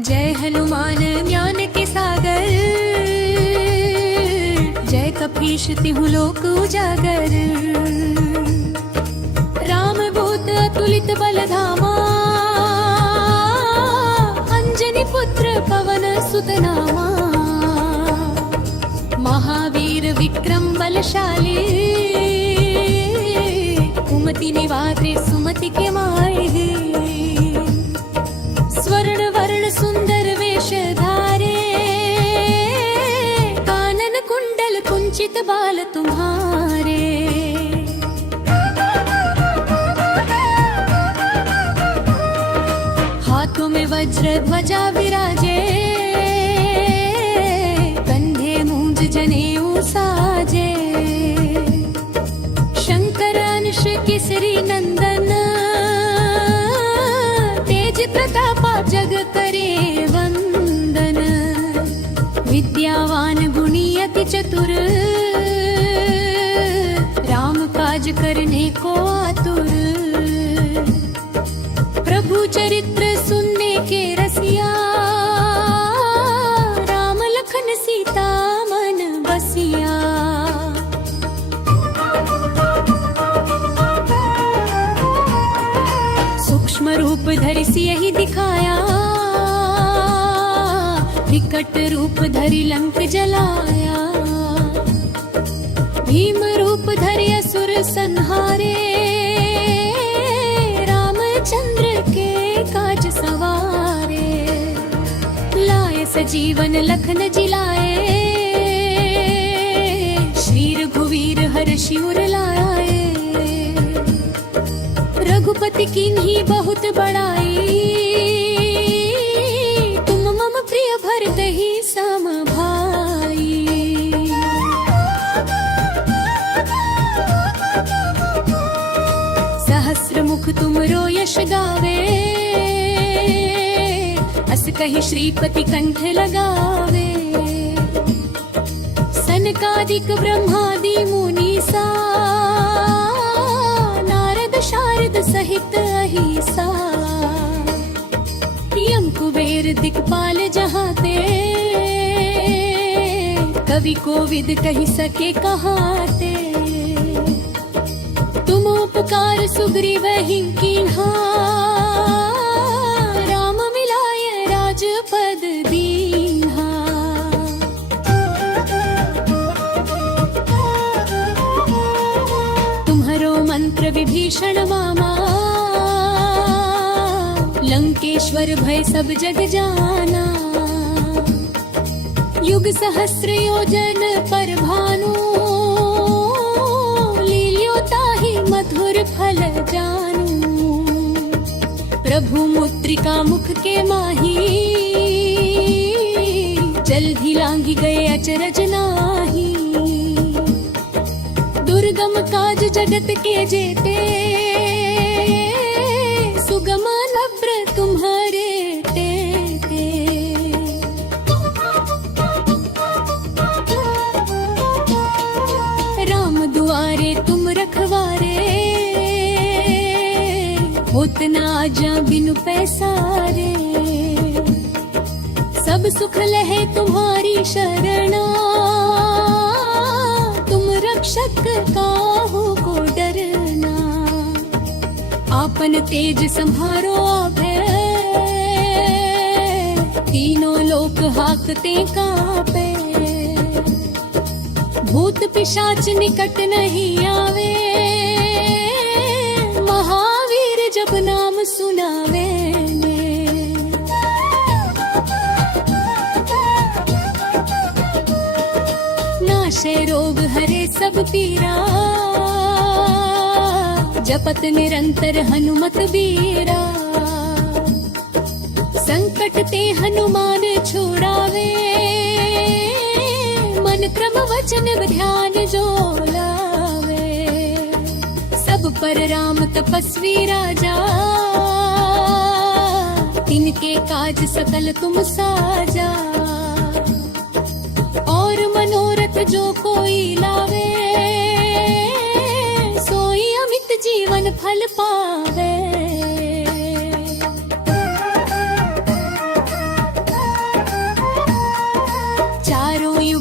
जय हनुमान ज्ञान के सागर, जय कपीश तिहु लोक उजागर। राम दूत अतुलित बल धामा, अंजनी पुत्र पवन सुत नामा। महावीर विक्रम बलशाली, कुमति निवारे सुमति के माहे। स्वर्ण वर्ण सुंदर वेश धारे, कानन कुंडल कुंचित बाल तुम्हारे। हाथों में वज्र ध्वजा विराजे, कंधे मूंज जनेऊ साजे। शंकर अंश केसरी नंदन, तेज प्रतापा जग करे वंदन। विद्यावान गुणी अति चतुर, राम काज करने को आतुर। प्रभु चरित्र सुनने के रसिया, राम लखन सीता मन बसिया। सूक्ष्म रूप धरि सियहि दिखाया, विकट रूप धरि लंक जलाया। भीम रूप धरि असुर संहारे, रामचंद्र के काज सवारे। लाए सजीवन लखन जिलाए, वीर घुवीर हर्षि उर लाए। रघुपति कीन्ही बहुत बड़ाई, तुम मम प्रिय भरतहि सम भाई। सहस्र मुख तुमरो यश गावे, अस कहि श्रीपति कंठ लगावे। सनकादिक ब्रह्मादि मुनीसा, शारद सहित अहिसा। यम कुबेर दिक्पाल जहाते, कवि कोविद कहि सके कहाते। तुम उपकार सुग्रीवहि कीन्हा, राम मिलाय राजपद दीन्हा। तुम्हरो मंत्र विभीषण मामा, लंकेश्वर भय सब जग जाना। युग सहस्र योजन पर भानु, लील्यो ताहि मधुर फल जानू। प्रभु मुद्रिका मुख के माही, जल्दी लांघी गए अचरज नाही। दुर्गम काज जगत के जेते, सुगम नव्र तुम्हारे तेते। राम दुआरे तुम रखवारे, होत न आजा बिनु पैसारे। सब सुख लहे तुम्हारी शरणा, रक्षक काहू को डरना। आपन तेज संहारो अभय, तीनों लोक हाकते कांपे। भूत पिशाच निकट नहीं आवे, महावीर जब नाम सुनावे। नाशे रोग हरे सब पीरा, जपत निरंतर हनुमत बीरा। संकट ते हनुमान छुड़ावे, मन क्रम वचन ध्यान जो लावे। सब पर राम तपस्वी राजा, तिनके काज सकल तुम साजा। और मनोरथ जो कोई लावे, सोई अमित जीवन फल पावे।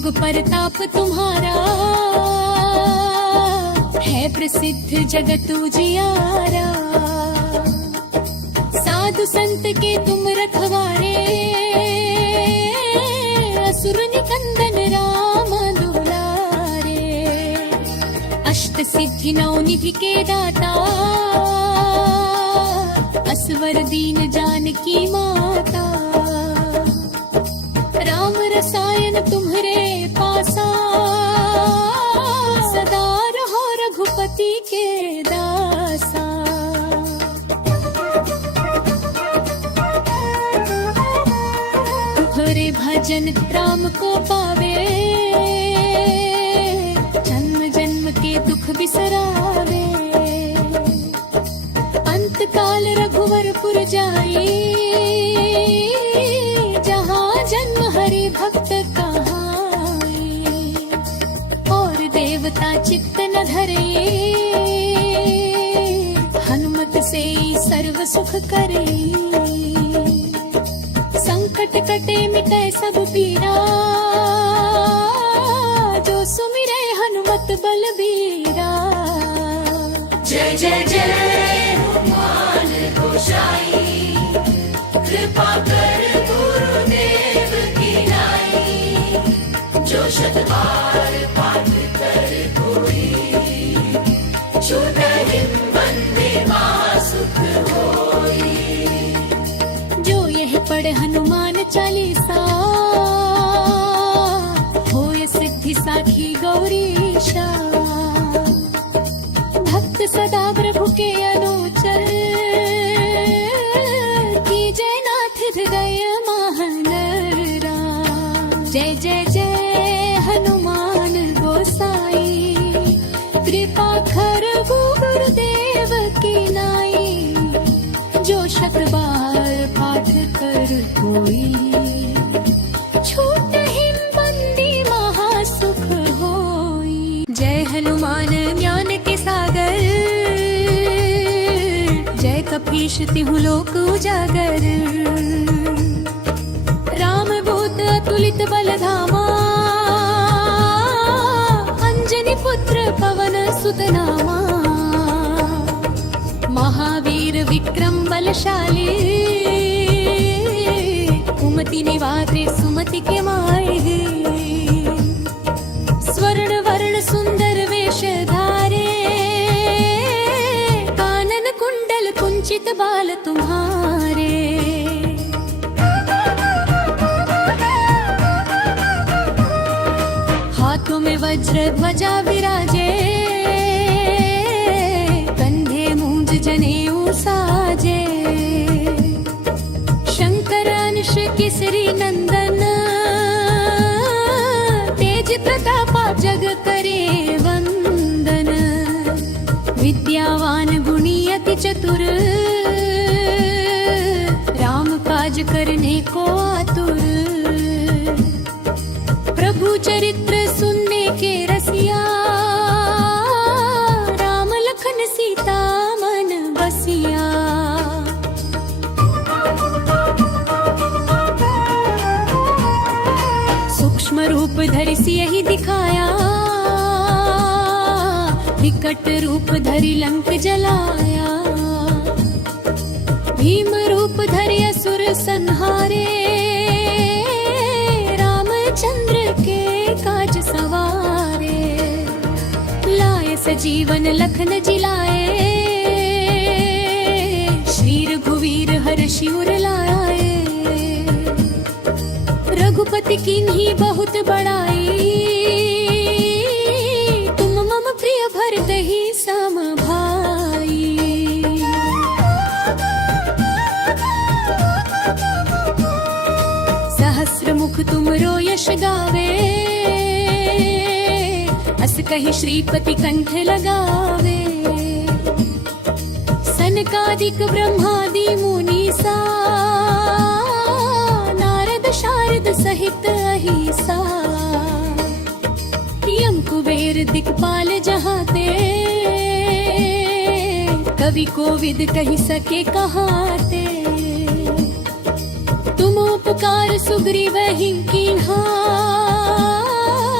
परताप तुम्हारा है प्रसिद्ध जगत उजियारा। साधु संत के तुम रखवारे, असुर निकंदन राम दुलारे। अष्ट सिद्धि नौ निधि के दाता, असवर दीन जानकी माता। राम रसायन तुम्हरे पासा, सदा रहो रघुपति के दासा। तुम्हारे भजन राम को पावे, जन्म जन्म के दुख बिसरावे। अंत काल रघुवरपुर जाई, जहाँ जन्म हरि भक्त कहाई। और देवता चित्त न धरे, हनुमत से सर्व सुख करे। संकट कटे मिटे सब पीरा, जो सुमिरे हनुमत बलबीरा। जय जय जय हनुमान गोसाई, कृपा कर गुरुदेव की नाई। जो शत बार पाठ कर कोई, छूटहि बंदे सुख होई। जो यह पढ़े हनुमान चालीसा, होय सिद्धि साखी गौरीशा। भक्त सदा प्रभु के अनुचर, कीजय नाथ हृदय महानरा। जय जय जय हनुमान गोसाई, कृपा कर गुरुदेव की नाई। जो शत बार पाठ कर कोई, छूटहि बंदी महासुख होई। जय हनुमान ज्ञान के सागर, जय कपीश तिहु लोक उजागर। राम दूत अतुलित बल धामा, अंजनी पुत्र पवन सुत नामा। महावीर विक्रम बलशाली, कुमति निवारे सुमति के माहे। स्वर्ण वर्ण सुंदर वेश धारे, कानन कुंडल कुंचित बाल तुम्हारे। हाथों में वज्र ध्वजा विराजे, कंधे मूंज जनेऊ साजे। शंकर अंश केसरी नंदन, तेज प्रतापा जग करे वंदन। विद्यावान गुणी अति चतुर, राम काज करने को आतुर। प्रभु चरित्र सुनने के रसिया, राम लखन सीता मन बसिया। सूक्ष्म रूप धरि सियहि दिखाया, विकट रूप धरि लंक जलाया। भीम रूप धरि असुर संहारे, रामचंद्र के काज सवारे। लाए सजीवन लखन जिलाए, श्री रघुवीर हर्षि उर लाए। रघुपति कीन्ही बहुत बड़ाई, तुम मम प्रिय भरतहि सम भाई। सहस्र मुख तुमरो यश गावे, अस कहि श्रीपति कंठ लगावे। सनकादिक ब्रह्मादि मुनीसा, नारद शारद सहित अहिसा। यम कुबेर दिक्पाल जहाते, कवि कोविद कहि सके कहाते। तुम उपकार सुग्रीव ही कीन्हा,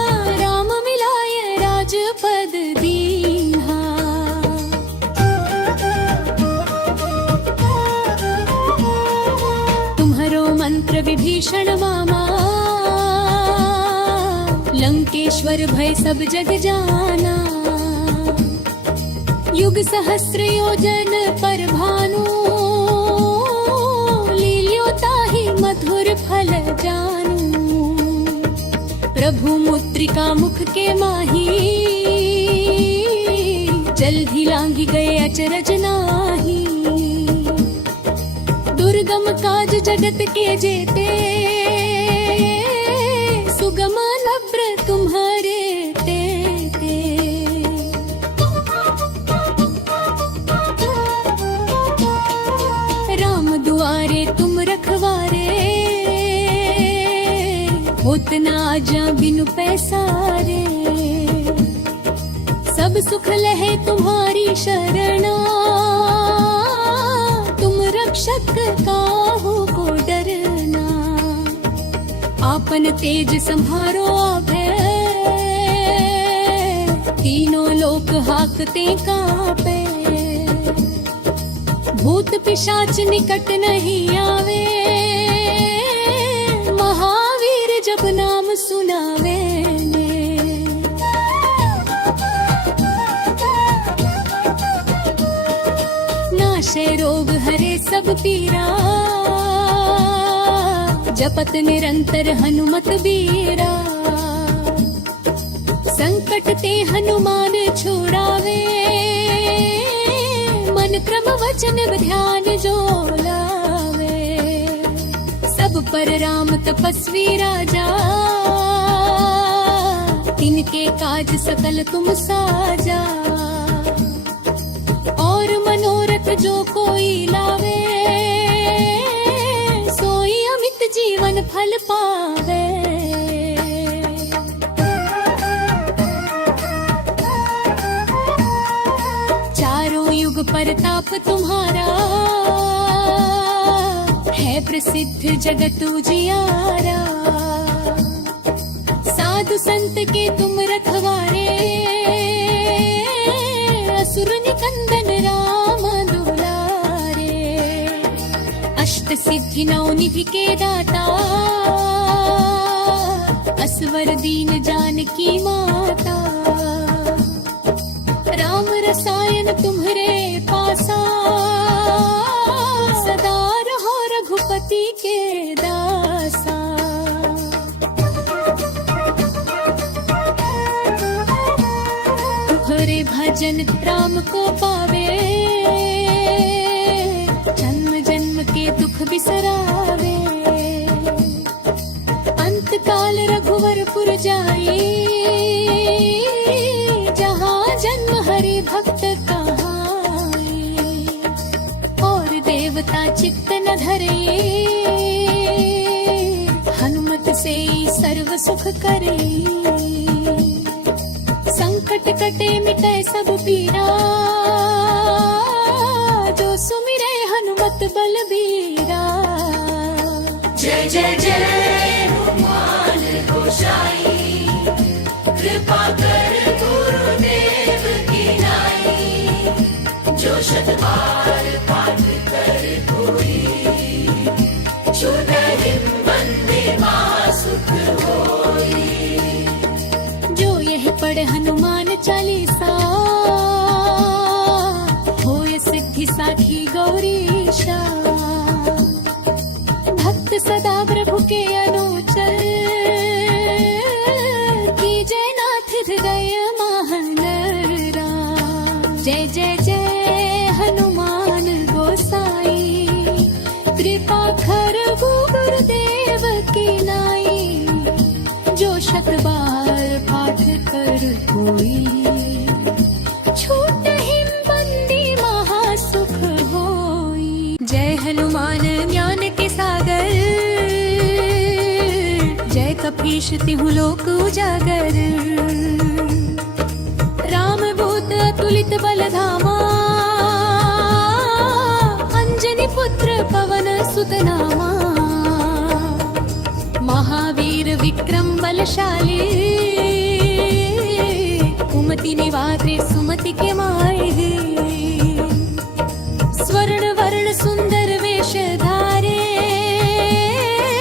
मंत्र विभीषण मामा, लंकेश्वर भय सब जग जाना। युग सहस्र योजन पर भानु, लील्योताहि मधुर फल जानू। प्रभु मुद्रिका मुख के माही, जल्दी लांघी गए अचरज नाही। दुर्गम काज जगत के जेते, सुगम नव्र तुम्हारे तेते। राम दुआरे तुम रखवारे, होत ना आजा बिनु पैसारे। सब सुख लहे तुम्हारी शरणा, तुम रक्षक काहू को डरना। आपन तेज संहारो अभय, तीनों लोक हाकते कांपे। भूत पिशाच निकट नहीं आवे, महावीर जब नाम सुनावे। नाशे रोग हरे सब पीरा, जपत निरंतर हनुमत बीरा। संकट ते हनुमान छुड़ावे, मन क्रम वचन ध्यान जो लावे। सब पर राम तपस्वी राजा, तिनके काज सकल तुम साजा। और मनोरथ जो कोई लावे, सोई अमित जीवन फल पावे। चारों युग परताप तुम्हारा, है प्रसिद्ध जगत उजियारा। साधु संत के तुम रखवारे, असुर निकंदन राम दुलारे। अष्ट सिद्धि नौ निधि के दाता, असवर दीन जानकी माता। राम रसायन तुम्हरे पासा, सदा रहो रघुपति के दासा। हरे भजन राम को पावे, जन्म जन्म के दुख बिसरावे। अंत काल रघुवरपुर जाई, जहाँ जन्म हरि भक्त कहाई। और देवता चित्त न धरे, हनुमत से सर्व सुख करे। संकट कटे मिटे सब पीरा, जो सुमिरे हनुमत बलबीरा। जय जय जय हनुमान गोसाई, कृपा कर गुरुदेव की नाई। जो शत बार पाठ कर कोई, छूटे बंदे महासुख होई। पढ़े हनुमान चालीसा, होए सिद्धि साखी गौरीशा। भक्त सदा प्रभु के अनुचर, कीजय नाथ हृदय महानरा। जय जय जय हनुमान गोसाई, कृपा कर गुरुदेव की नाई। जो शत बार पाठ कर कोई, छूटहि बंदी महासुख होई। जय हनुमान ज्ञान के सागर, जय कपीश तिहु लोक उजागर। राम दूत अतुलित बल धामा, अंजनी पुत्र पवन सुत नामा। महावीर विक्रम बलशाली, कुमति निवारे सुमति के माहे। स्वर्ण वर्ण सुंदर वेश धारे,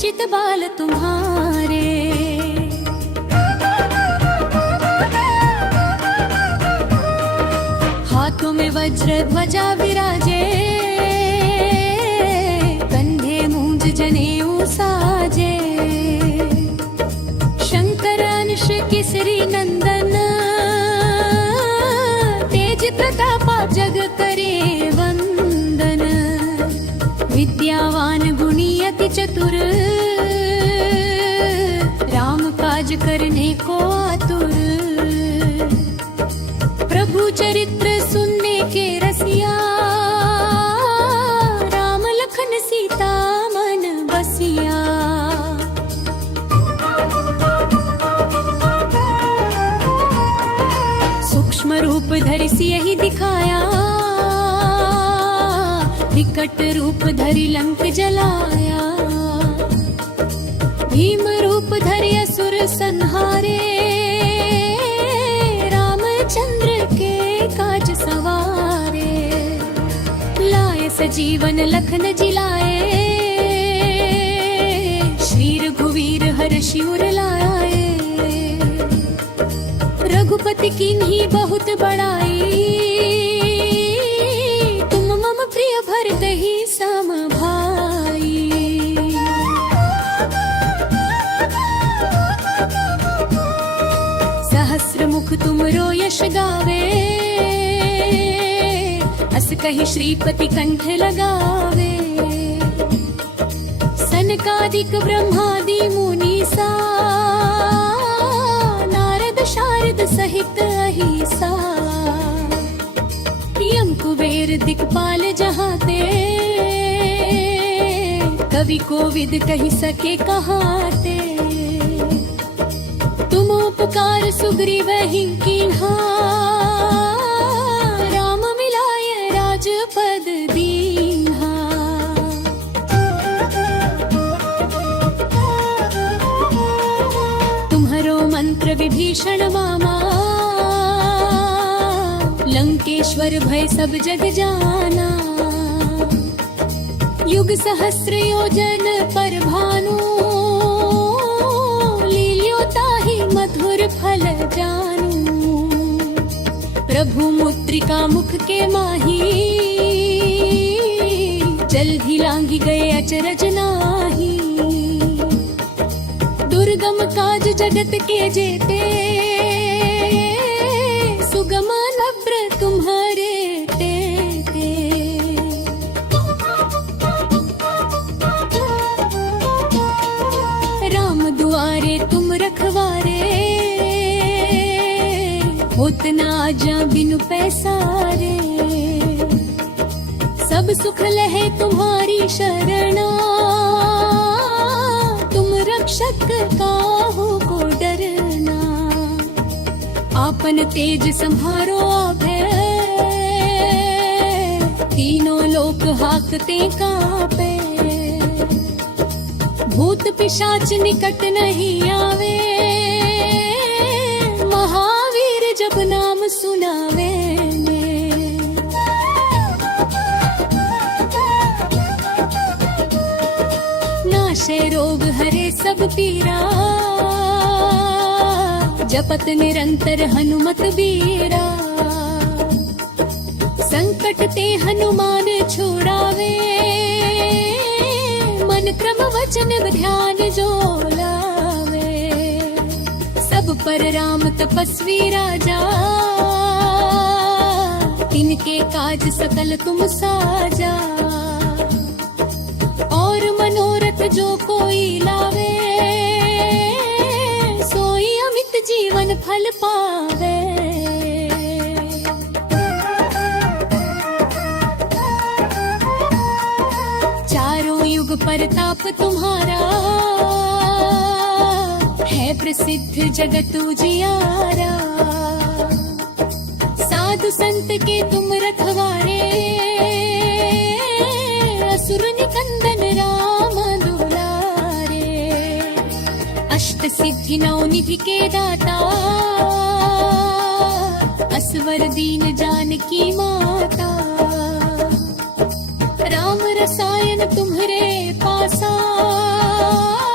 वंचित बाल तुम्हारे। हाथों में वज्र ध्वजा विराजे, कंधे मूंज जनेऊ साजे। शंकर अंश केसरी नंदन, तेज प्रतापा जग करे वंदन। विद्यावान गुणी अति चतुर, राम काज करने को आतुर। प्रभु चरित्र सुनने के रसिया, राम लखन सीता मन बसिया। सूक्ष्म रूप धरि सियहि दिखाया, विकट रूप धरि लंक जलाया। भीम रूप धरि असुर संहारे, रामचंद्र के काज सवारे। लाए सजीवन लखन जिलाए, श्री रघुवीर हर शिवर लाए। रघुपति कीन्ही बहुत बड़ाई, तुम मम प्रिय भरतहि सम भाई। सहस्र मुख तुमरो यश गावे, अस कहि श्रीपति कंठ लगावे। सनकादिक ब्रह्मादि मुनीसा, नारद शारद सहित अहिसा। यम कुबेर दिक्पाल जहाते, कवि कोविद कहि सके कहाते। तुम उपकार सुग्रीवहि कीन्हा, राम मिलाय राजपद दीन्हा। तुम्हरो मंत्र विभीषण मामा, लंकेश्वर भय सब जग जाना। युग सहस्र योजन पर भानु, लील्यो ताहि मधुर फल जानू। प्रभु मुद्रिका मुख के माही, जल्दी लांघी गए अचरज नाही। दुर्गम काज जगत के जेते, सुगम नब्र तुम्हारे तेते। राम दुआरे तुम रखवारे, होत न आजा बिनु पैसारे। सब सुख लहे तुम्हारी शरणा, तुम रक्षक काहू को डरना। आपन तेज संहारो अभय, तीनों लोक हाकते कांपे। भूत पिशाच निकट नहीं आवे, महावीर जब नाम सुनावे। नाशे रोग हरे सब पीरा, जपत निरंतर हनुमत बीरा। संकट ते हनुमान छुड़ावे, मन क्रम वचन ध्यान जो लावे। सब पर राम तपस्वी राजा, तिनके काज सकल तुम साजा। और मनोरथ जो कोई लावे, सोई अमित जीवन फल पावे। चारों युग परताप तुम्हारा, है प्रसिद्ध जगत उजियारा। साधु संत के तुम रखवारे, असुर निकंदन राम दुलारे। अष्ट सिद्धि नौ निधि के दाता, असवर दीन जानकी माता। राम रसायन तुम्हरे पासा,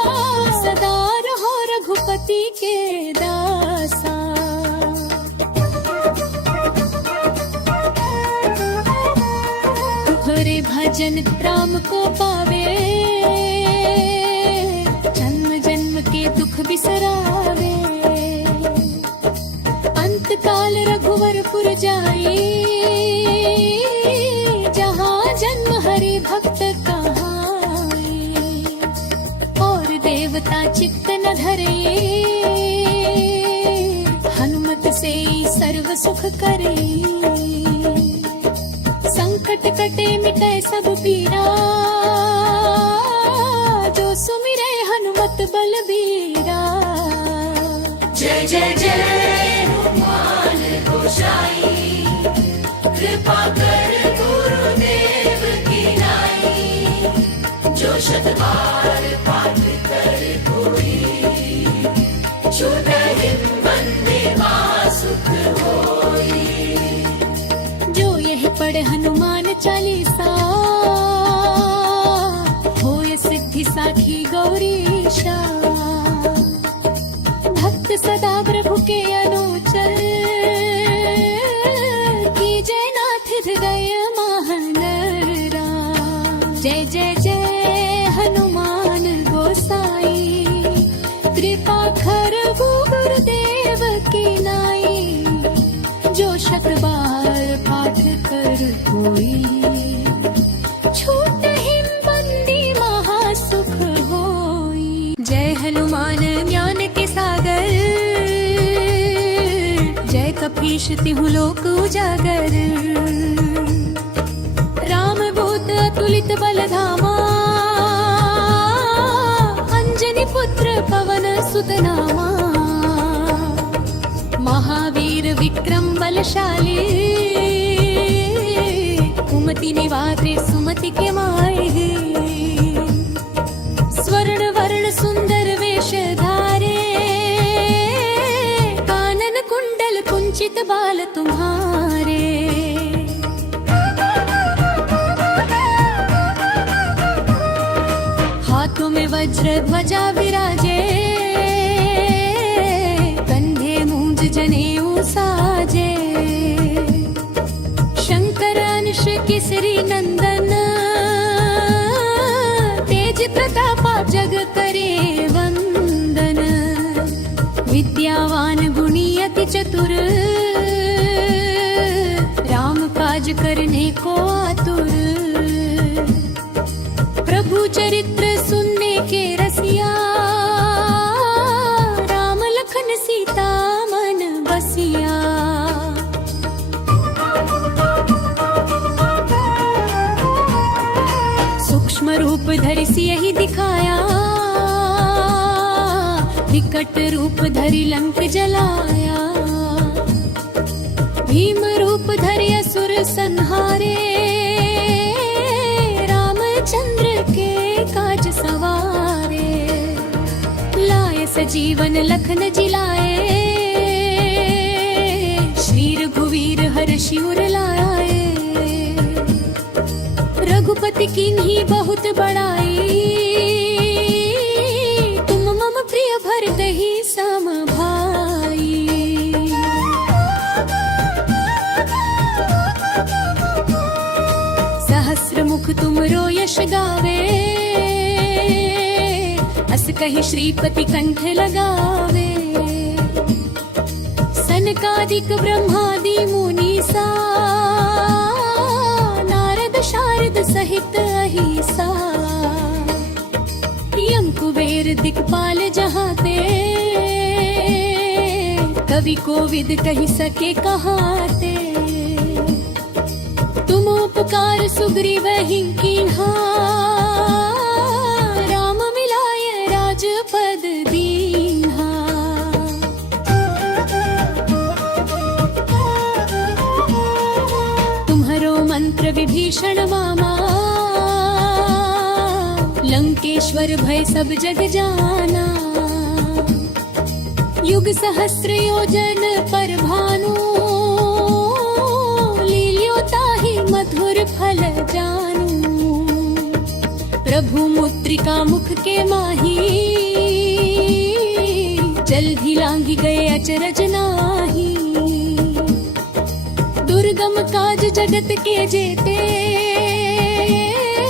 जन राम को पावे, जन्म जन्म के दुख बिसरावे। अंत काल रघुवरपुर जाई, जहाँ जन्म हरि भक्त कहाई। और देवता चित्त न धरे, हनुमत से सर्व सुख करे। संकट कटे मिटे सब पीरा, जो सुमिरे हनुमत बलबीरा। जय जय जय हनुमान गोसाई, कृपा कर गुरुदेव की नाई। जो शत बार पाठ कर कोई, छूटहि बंदे सुख होई। जो यह पढ़े हनुमान चालीसा, होय सिद्धि साखी गौरीशा। भक्त सदा प्रभु के अनुचर, कीजय नाथ हृदय महानरा। जय जय जय हनुमान गोसाई, कृपा कर गुरुदेव की नाई। जो शत बार पाठ कर कोई, छूटहि बंदी महासुख होई। जय हनुमान ज्ञान के सागर, जय कपीश तिहु लोक उजागर। राम दूत अतुलित बल धामा, अंजनी पुत्र पवन सुत नामा। महावीर विक्रम बलशाली, कुमति निवारे सुमति के माहे। स्वर्ण वर्ण सुंदर वेश धारे, कानन कुंडल कुंचित बाल तुम्हारे। हाथों में वज्र ध्वजा विराजे, कंधे मूंज जनेऊ साजे। शंकर अंश केसरी नंदन, तेज प्रतापा जग करे वंदन। विद्यावान गुणी अति चतुर, राम काज करने को आतुर। प्रभु चरित्र सुनने के रसिया, राम लखन सीता मन बसिया। सूक्ष्म रूप धरि सियहि दिखाया, विकट रूप धरि लंक जलाया। भीम रूप धरि असुर संहारे, रामचंद्र के काज सवारे। लाए सजीवन लखन जिलाए, श्री रघुवीर हर्षि उर लाए। रघुपति कीन्ही बहुत बड़ाई, तुम मम प्रिय भरतहि सम भाई। सहस्र मुख तुमरो यश गावे, अस कहि श्रीपति कंठ लगावे। सनकादिक ब्रह्मादि मुनीसा, नारद शारद सहित अहिसा। यम कुबेर दिक्पाल जहाते, कवि कोविद कहि सके कहाते। तुम उपकार सुग्रीवहि कीन्हा, राम मिलाय राजपद दीन्हा। तुम्हरो मंत्र विभीषण मामा, लंकेश्वर भय सब जग जाना। युग सहस्र योजन पर भानु, लील्यो ताहि मधुर फल जानू। प्रभु मुद्रिका मुख के माही, जल्दी लांघि गए अचरज नाही। दुर्गम काज जगत के जेते,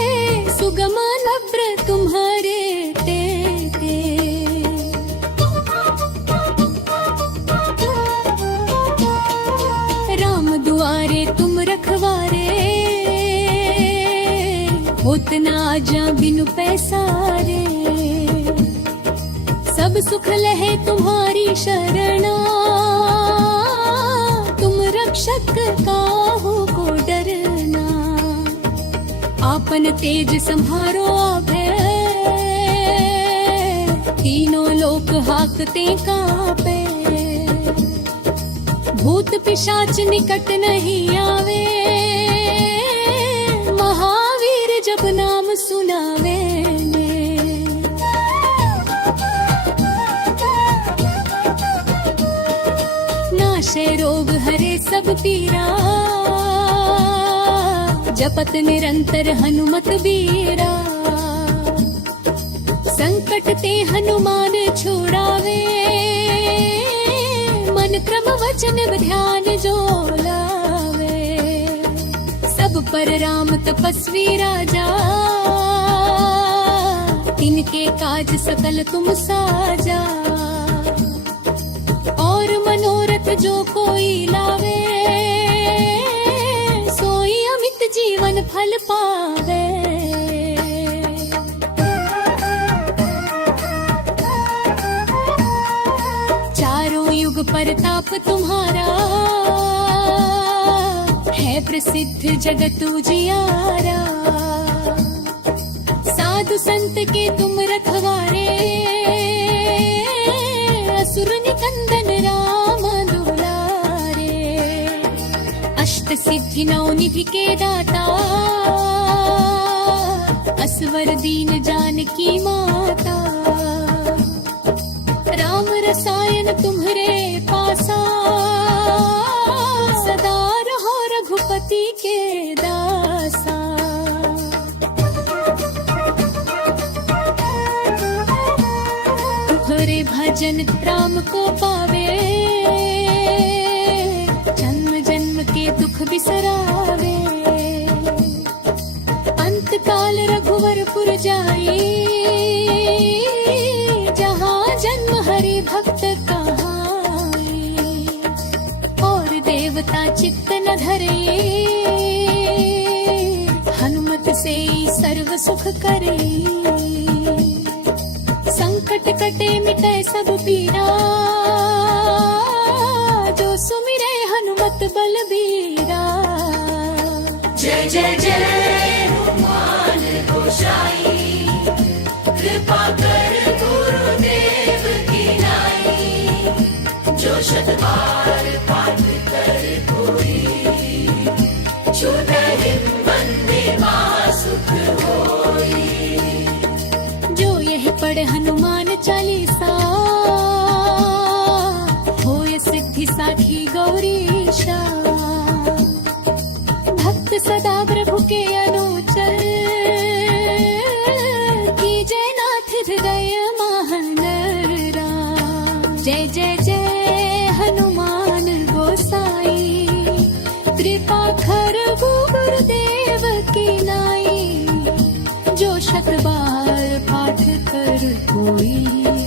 ना जा बिनु पैसारे, सब सुख लहे तुम्हारी शरणा, तुम रक्षक काहू को डरना, आपन तेज संहारो अभय, तीनों लोक हाकते कांपे, भूत पिशाच निकट नहीं आवे, महावीर जब नाम सुनावे ने। नाशे रोग हरे सब पीरा, जपत निरंतर हनुमत बीरा, संकट ते हनुमान छुड़ावे, मन क्रम वचन ध्यान जो लावे, सब पर राम तपस्वी राजा, तिनके काज सकल तुम साजा, और मनोरथ जो कोई लावे, सोई अमित जीवन फल पावे। चारों युग परताप तुम्हारा, है प्रसिद्ध जगत उजियारा, साधु संत के तुम रखवारे, असुर निकंदन राम दुलारे, अष्ट सिद्धि नौ निधि के दाता, असवर दीन जानकी माता, राम रसायन तुम्हरे पासा, सदा रहो रघुपति के दासा। तुम्हारे भजन राम को पावे, जन्म जन्म के दुख बिसरावे, अंत काल रघुवरपुर जाई, जन्म हरि भक्त कहाई, और देवता चित्त न धरे, हनुमत से सर्व सुख करे, संकट कटे मिटे सब पीरा, जो सुमिरे हनुमत बलबीरा। जय जय जय हनुमान गोसाई, कृपा कर गुरुदेव की नाई, जो शत बार पाठ कर कोई, छूटे बंदे सुख होई। जो यह पढ़े हनुमान चालीसा, होय सिद्धि साखी गौरीशा, भक्त सदा प्रभु के अनुचर, कीजय नाथ हृदय महानरा। जय जय जय हनुमान गोसाई, कृपा कर गुरुदेव की नाई, जो शत बार पाठ कर कोई।